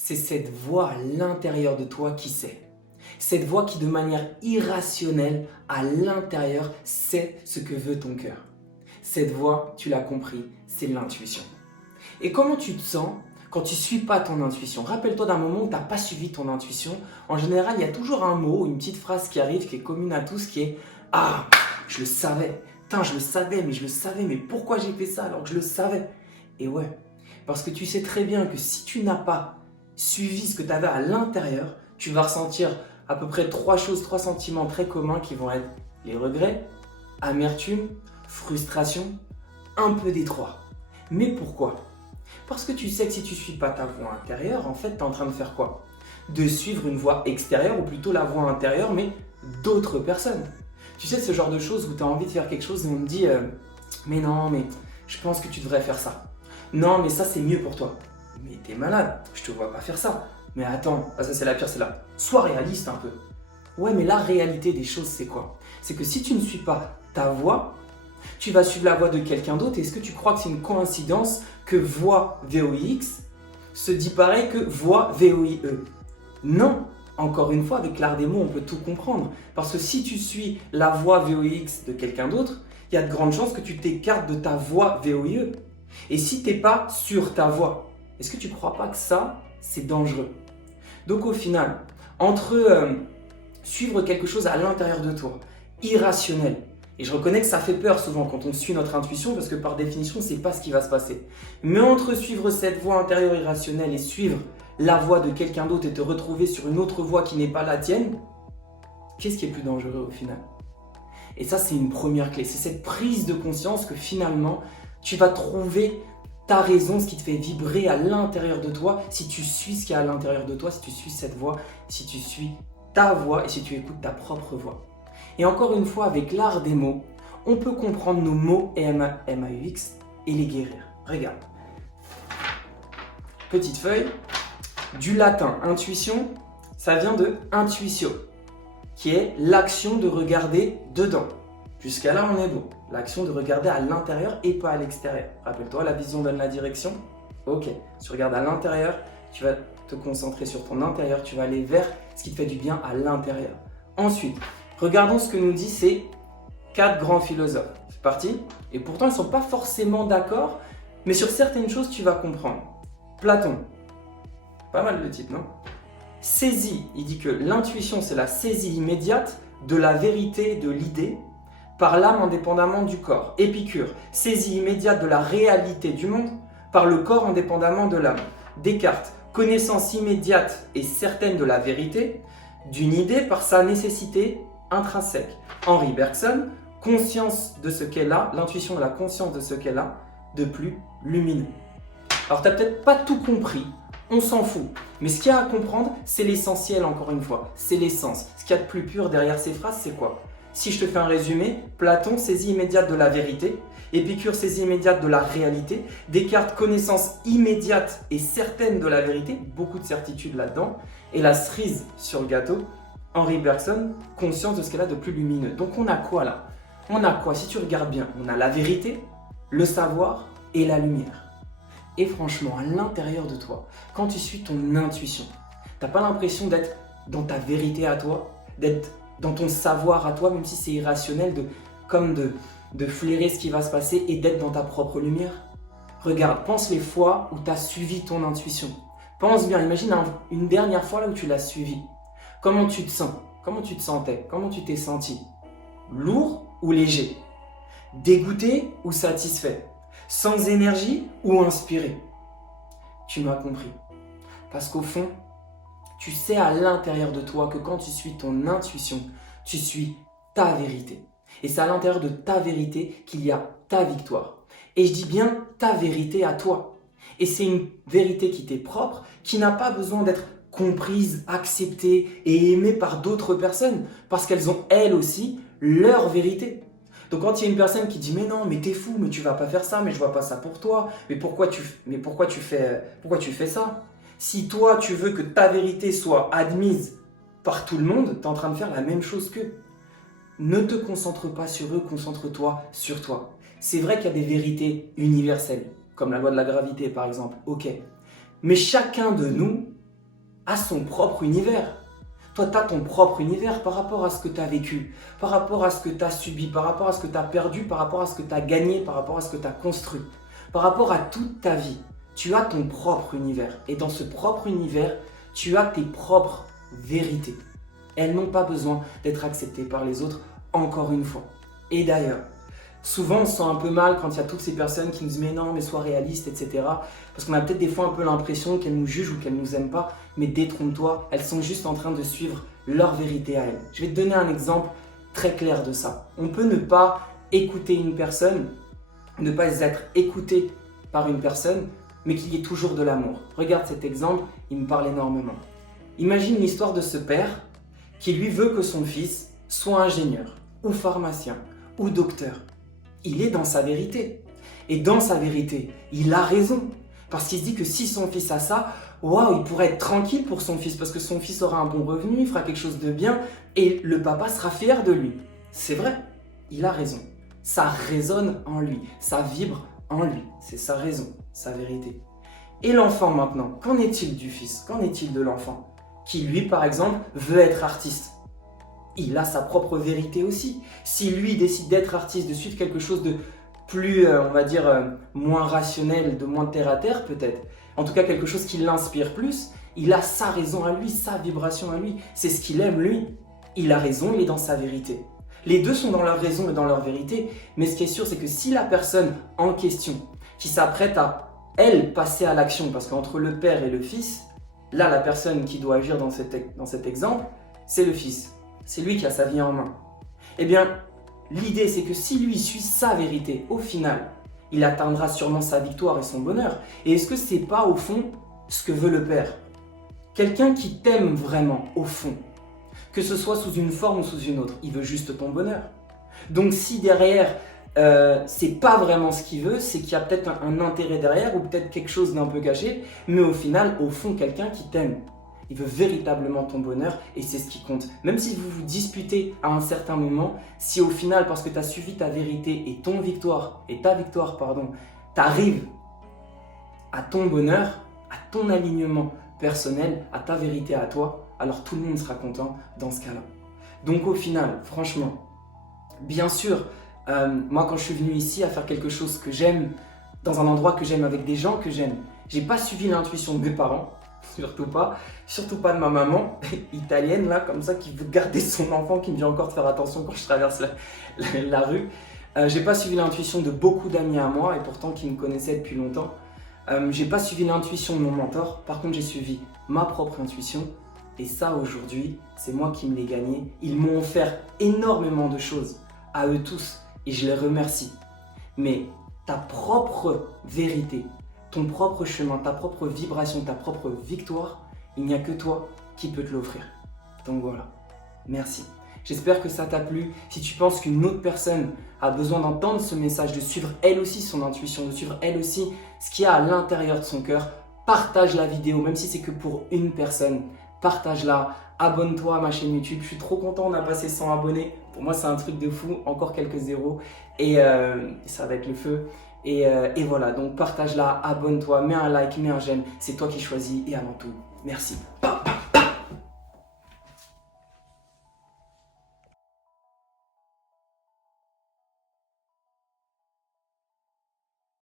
c'est cette voix à l'intérieur de toi qui sait. Cette voix qui, de manière irrationnelle, à l'intérieur, sait ce que veut ton cœur. Cette voix, tu l'as compris, c'est l'intuition. Et comment tu te sens quand tu ne suis pas ton intuition? Rappelle-toi d'un moment où tu n'as pas suivi ton intuition. En général, il y a toujours un mot, une petite phrase qui arrive, qui est commune à tous, qui est « Ah, je le savais. Putain, je le savais, mais pourquoi j'ai fait ça alors que je le savais ?» Et ouais, parce que tu sais très bien que si tu n'as pas suivi ce que tu avais à l'intérieur, tu vas ressentir à peu près trois sentiments très communs qui vont être les regrets, amertume, frustration, un peu des trois. Mais pourquoi? Parce que tu sais que si tu ne suis pas ta voix intérieure, en fait, tu es en train de faire quoi? De suivre une voix extérieure, ou plutôt la voix intérieure, mais d'autres personnes. Tu sais, ce genre de choses où tu as envie de faire quelque chose et on te dit mais non, mais je pense que tu devrais faire ça. Non, mais ça, c'est mieux pour toi. Mais t'es malade, je te vois pas faire ça. Mais attends, ça c'est la pire, c'est là. Sois réaliste un peu. Ouais, mais la réalité des choses, c'est quoi? C'est que si tu ne suis pas ta voix, tu vas suivre la voix de quelqu'un d'autre. Et est-ce que tu crois que c'est une coïncidence que voix VOIX se dit pareil que voix VOIE? Non. Encore une fois, avec l'art des mots, on peut tout comprendre. Parce que si tu suis la voix VOIX de quelqu'un d'autre, il y a de grandes chances que tu t'écartes de ta voix VOIE. Et si tu n'es pas sur ta voix, est-ce que tu ne crois pas que ça, c'est dangereux? Donc au final, entre suivre quelque chose à l'intérieur de toi, irrationnel, et je reconnais que ça fait peur souvent quand on suit notre intuition parce que par définition, c'est pas ce qui va se passer. Mais entre suivre cette voix intérieure irrationnelle et suivre la voix de quelqu'un d'autre et te retrouver sur une autre voix qui n'est pas la tienne, qu'est-ce qui est plus dangereux au final? Et ça, c'est une première clé. C'est cette prise de conscience que finalement, tu vas trouver ta raison, ce qui te fait vibrer à l'intérieur de toi, si tu suis ce qu'il y a à l'intérieur de toi, si tu suis cette voix, si tu suis ta voix et si tu écoutes ta propre voix. Et encore une fois, avec l'art des mots, on peut comprendre nos mots MAUX et les guérir. Regarde. Petite feuille. Du latin intuition, ça vient de intuitio, qui est l'action de regarder dedans. Jusqu'à là, on est bon. L'action de regarder à l'intérieur et pas à l'extérieur. Rappelle-toi, la vision donne la direction. Ok, tu regardes à l'intérieur, tu vas te concentrer sur ton intérieur, tu vas aller vers ce qui te fait du bien à l'intérieur. Ensuite, regardons ce que nous dit ces 4 grands philosophes. C'est parti. Et pourtant, ils ne sont pas forcément d'accord, mais sur certaines choses, tu vas comprendre. Platon, pas mal le titre, non? Saisie, il dit que l'intuition, c'est la saisie immédiate de la vérité de l'idée par l'âme indépendamment du corps. Épicure, saisie immédiate de la réalité du monde par le corps indépendamment de l'âme. Descartes, connaissance immédiate et certaine de la vérité d'une idée par sa nécessité intrinsèque. Henri Bergson, conscience de ce qu'elle a, l'intuition de la conscience de ce qu'elle a, de plus lumineux. Alors tu n'as peut-être pas tout compris, on s'en fout. Mais ce qu'il y a à comprendre, c'est l'essentiel encore une fois, c'est l'essence. Ce qu'il y a de plus pur derrière ces phrases, c'est quoi? Si je te fais un résumé, Platon, saisie immédiate de la vérité, Épicure, saisie immédiate de la réalité, Descartes, connaissance immédiate et certaine de la vérité, beaucoup de certitude là-dedans, et la cerise sur le gâteau, Henri Bergson, conscience de ce qu'elle a de plus lumineux. Donc on a quoi là? On a quoi? Si tu regardes bien, on a la vérité, le savoir et la lumière. Et franchement, à l'intérieur de toi, quand tu suis ton intuition, tu n'as pas l'impression d'être dans ta vérité à toi, d'être dans ton savoir à toi, même si c'est irrationnel, de flairer ce qui va se passer et d'être dans ta propre lumière? Regarde, pense les fois où tu as suivi ton intuition. Pense bien, imagine une dernière fois là où tu l'as suivi. Comment tu te sens? Comment tu te sentais? Comment tu t'es senti? Lourd ou léger? Dégoûté ou satisfait? Sans énergie ou inspiré? Tu m'as compris. Parce qu'au fond, tu sais à l'intérieur de toi que quand tu suis ton intuition, tu suis ta vérité. Et c'est à l'intérieur de ta vérité qu'il y a ta victoire. Et je dis bien ta vérité à toi. Et c'est une vérité qui t'est propre, qui n'a pas besoin d'être comprise, acceptée et aimée par d'autres personnes, parce qu'elles ont elles aussi leur vérité. Donc quand il y a une personne qui dit mais non, mais t'es fou, mais tu vas pas faire ça, mais je vois pas ça pour toi, mais pourquoi tu fais ça? Si toi tu veux que ta vérité soit admise par tout le monde, tu es en train de faire la même chose qu'eux. Ne te concentre pas sur eux, concentre-toi sur toi. C'est vrai qu'il y a des vérités universelles, comme la loi de la gravité par exemple, ok. Mais chacun de nous a son propre univers. Toi, tu as ton propre univers par rapport à ce que tu as vécu, par rapport à ce que tu as subi, par rapport à ce que tu as perdu, par rapport à ce que tu as gagné, par rapport à ce que tu as construit, par rapport à toute ta vie. Tu as ton propre univers. Et dans ce propre univers, tu as tes propres vérités. Elles n'ont pas besoin d'être acceptées par les autres, encore une fois. Et d'ailleurs, souvent on se sent un peu mal quand il y a toutes ces personnes qui nous disent « mais non, mais sois réaliste, etc. » Parce qu'on a peut-être des fois un peu l'impression qu'elles nous jugent ou qu'elles ne nous aiment pas, mais détrompe-toi, elles sont juste en train de suivre leur vérité à elles. Je vais te donner un exemple très clair de ça. On peut ne pas écouter une personne, ne pas être écouté par une personne, mais qu'il y ait toujours de l'amour. Regarde cet exemple, il me parle énormément. Imagine l'histoire de ce père qui lui veut que son fils soit ingénieur, ou pharmacien, ou docteur. Il est dans sa vérité. Et dans sa vérité, il a raison. Parce qu'il se dit que si son fils a ça, waouh, il pourrait être tranquille pour son fils, parce que son fils aura un bon revenu, il fera quelque chose de bien, et le papa sera fier de lui. C'est vrai, il a raison. Ça résonne en lui, ça vibre en lui. C'est sa raison, sa vérité. Et l'enfant maintenant, qu'en est-il du fils? Qu'en est-il de l'enfant? Qui lui, par exemple, veut être artiste. Il a sa propre vérité aussi. Si lui décide d'être artiste, de suivre quelque chose de plus, on va dire, moins rationnel, de moins terre à terre peut-être, en tout cas quelque chose qui l'inspire plus, il a sa raison à lui, sa vibration à lui. C'est ce qu'il aime lui. Il a raison, il est dans sa vérité. Les deux sont dans leur raison et dans leur vérité, mais ce qui est sûr, c'est que si la personne en question, qui s'apprête à, elle, passer à l'action, parce qu'entre le père et le fils, là, la personne qui doit agir dans cet exemple, c'est le fils. C'est lui qui a sa vie en main. Eh bien, l'idée, c'est que si lui suit sa vérité, au final, il atteindra sûrement sa victoire et son bonheur. Et est-ce que c'est pas, au fond, ce que veut le père? Quelqu'un qui t'aime vraiment, au fond, que ce soit sous une forme ou sous une autre, il veut juste ton bonheur. Donc si derrière, c'est pas vraiment ce qu'il veut, c'est qu'il y a peut-être un intérêt derrière ou peut-être quelque chose d'un peu caché, mais au final, au fond, quelqu'un qui t'aime. Il veut véritablement ton bonheur et c'est ce qui compte. Même si vous vous disputez à un certain moment, si au final, parce que tu as suivi ta vérité et ta victoire, t'arrives à ton bonheur, à ton alignement personnel, à ta vérité à toi, alors tout le monde sera content dans ce cas-là. Donc au final, franchement, bien sûr, moi quand je suis venu ici à faire quelque chose que j'aime, dans un endroit que j'aime, avec des gens que j'aime, j'ai pas suivi l'intuition de mes parents, surtout pas de ma maman italienne là comme ça qui veut garder son enfant, qui me dit encore de faire attention quand je traverse la rue. J'ai pas suivi l'intuition de beaucoup d'amis à moi et pourtant qui me connaissaient depuis longtemps. J'ai pas suivi l'intuition de mon mentor, par contre j'ai suivi ma propre intuition et ça aujourd'hui c'est moi qui me l'ai gagné. Ils m'ont offert énormément de choses à eux tous et je les remercie. Mais ta propre vérité, ton propre chemin, ta propre vibration, ta propre victoire, il n'y a que toi qui peux te l'offrir. Donc voilà, merci. J'espère que ça t'a plu. Si tu penses qu'une autre personne a besoin d'entendre ce message, de suivre elle aussi son intuition, de suivre elle aussi ce qu'il y a à l'intérieur de son cœur, partage la vidéo, même si c'est que pour une personne, partage-la, abonne-toi à ma chaîne YouTube. Je suis trop content, on a passé 100 abonnés. Pour moi, c'est un truc de fou, encore quelques zéros et ça va être le feu. Et voilà, donc partage-la, abonne-toi, mets un like, mets un j'aime, c'est toi qui choisis et avant tout, merci. Bam, bam.